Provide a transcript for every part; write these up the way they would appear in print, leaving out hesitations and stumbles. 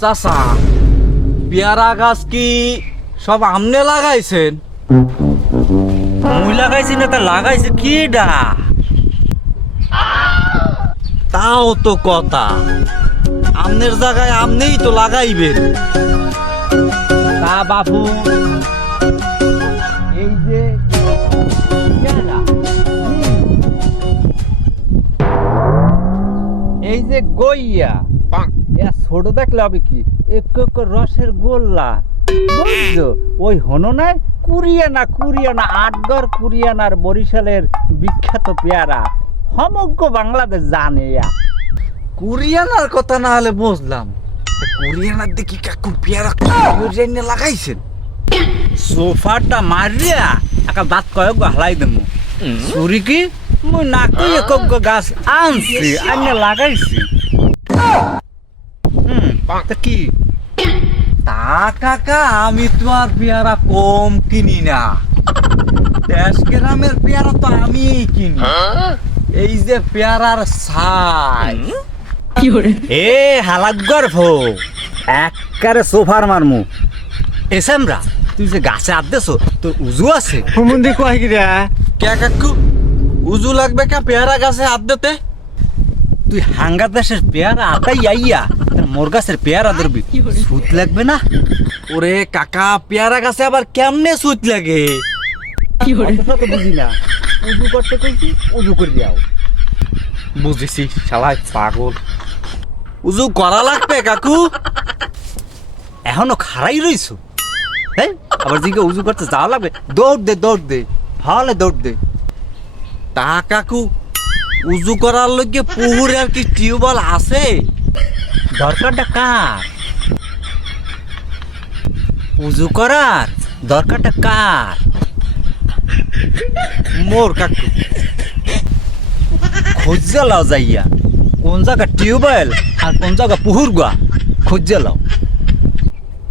চাচা, পেয়ারা গাছ কি সব আমনে লাগাইছেন? মুই লাগাইছি না, তা লাগাইছে কি ডা? তাও তো কথা, আমনের জায়গায় আমনেই তো লাগাইবেন। তা বাপু, এই যে পেয়ারা, এই যে গইয়া, ছোট দেখলে হবে কি একটু একটু রসের গোল্লা, বুঝছো? ওই হনো নাই কুরিয়ানা আটগর কুরিয়ানার বরিশালের বিখ্যাত পেয়ারা সমগ্র বাংলাদেশ জানে। কুরিয়ানার কথা না হলে বুঝলাম, কুরিয়ানার দেখি কাকু পেয়ারা কুরিয়ানে লাগাইছেন। সোফাটা মারিয়া একা দাঁত কয়েক হালাই দেবো চুরি কি মুই না কই একক গাছ আনছি আনে লাগাইছি। তা কি তা কাকা, আমি তো আর পেয়ারা কম কিনি না, দেশ গ্রামের পেয়ারা তো আমিই কিনি। এই যে পেয়ারার সাইজ, এ হালাগ্গর ভো একবারে সোফার মারমু। এসেমরা তুই যে গাছে হাত দেছো তোর উজু আছে? হুমুন্দি কয় কি রে? কে কাকু, উজু লাগবে কা পেয়ারা গাছে হাত দিতে? তুই হাঙ্গা দেশের পেয়ারা আতাই আইয়া মোর গাছের পেয়ারা ধরবি, সুত লাগবে না? ওরে কাকা, পেয়ারা গাছে আবার কেমনে সুত লাগে? তো বুঝি না, উজু করতে কইছি উজু করে দিয়াও। বুঝেছি, শালাই পাগল। উজু করা লাগবে কাকু? এখনো খাড়াই রইছো? হ্যাঁ, আবার জিগে উজু করতে যাওয়া লাগবে? দৌড় দে ভালো দৌড় দে। তা কাকু, উজু করার লগে পুকুরে আর কি টিউবওয়েল আছে? দরকারটা কার? উজু করার দরকারটা কার? মোর কাকু। খুঁজে লাও যাইয়া কোন জায়গা টিউবওয়েল আর কোন জায়গা পুহুর গুয়া খুঁজে লাও।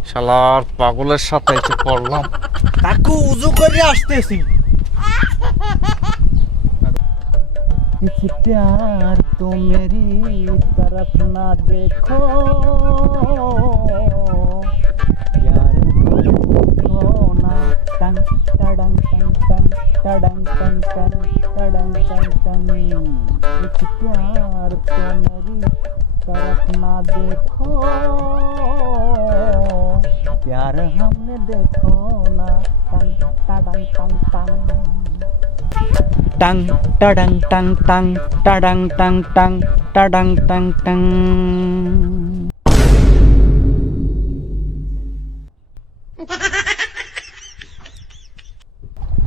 শালার পাগলের সাথে এসে পড়লাম। কাকু, উজু করে আসতেছি। किसी प्यार तो मेरी तरफ ना देखो, प्यार देखो ना, टंग टडंग टंग टंग टडंग टंग टंग टडंग टंग टंग। किसी प्यार तो मेरी तरफ ना देखो, प्यार हमने देखो ना, टंग टडंग टंग टंग टंग टडंग टंग टंग टडंग टंग टंग टडंग टंग टंग।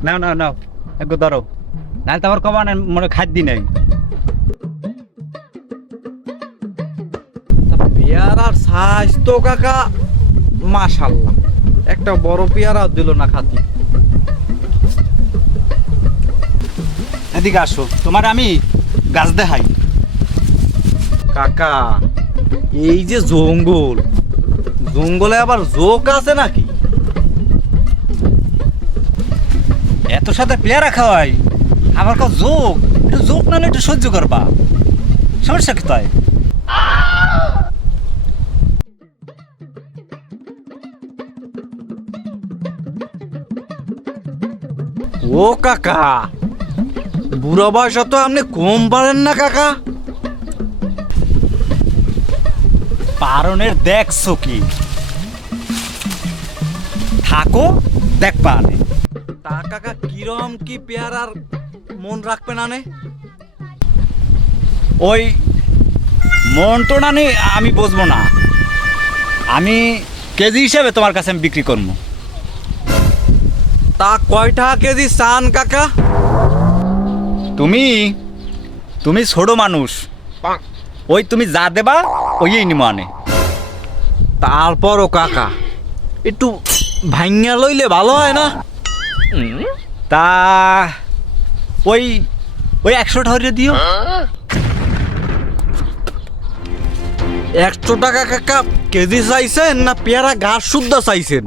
নাও নাও নাও একটু ধরো, নাহলে তো আমার কবা মনে খাদ্য নেই। পেয়ারার সাইজ তো কাকা মাশাআল্লাহ, একটা বড় পেয়ারা দিল না খাতি। এদিকে আসো, তোমার আমি গাছ দেখাই। কাকা, এই যে জঙ্গল, জঙ্গলে আবার জোক আছে নাকি? এত সাথে পেয়ারা খাওয়াই, আমার কাছে যোগ, একটু যোগ নাহলে একটু সহ্য করবা, সমস্যা কি তাই? ও কাকা, বুড়ো বয়স তো আপনি কম পারেন না কাকা। পারনের দেখছো কি? থাকো দেখবা আনে। তা কাকা, কিরম কি পেয়ারার মন রাখবে না নে? ওই মন তো না নে, আমি বুঝবো না, আমি কেজি হিসাবে তোমার কাছে আমি বিক্রি করবো। তা কয়টা কেজি চান কাকা? তুমি তুমি ছোট মানুষ, ওই তুমি যা দেবা ওই নিমো আনে। তারপরও কাকা, একটু ভাঙিয়া লইলে ভালো হয় না? তা ওই ওই 100 টাকা দিও। 100 টাকা কাকা কেজি চাইছেন না পেয়ারা গাছ শুদ্ধ চাইছেন?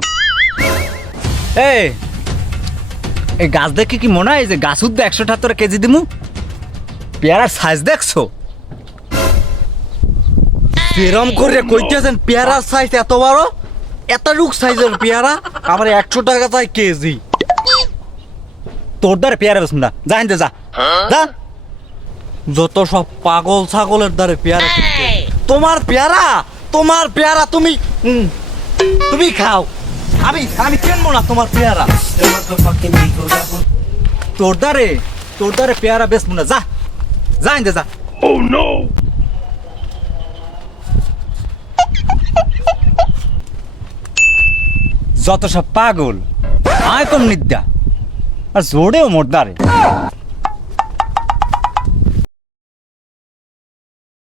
এই গাছ দেখে কি মনে হয় যে গাছ উদ্দে 178 কেজি দিমু? পেয়ারার সাইজ দেখছো? সেরম করে কইতেছেন পেয়ারার সাইজ এত বড়, এত রুক সাইজের পেয়ারা আমার 100 টাকা চাই কেজি। তোর দ্বারে পেয়ারা বেশ না, যা আনতে যা যা। যত সব পাগল ছাগলের দ্বারে পেয়ারা কিনতে। তোমার পেয়ারা তুমি তুমি খাও, আমি কিনবো না তোমার পেয়ারা। তোর দ্বারে পেয়ারা বেশ না, যা যা আনতে যা। যত সব পাগল আয় কম নিদ্যা আর জোরেও মোর দ্বারে।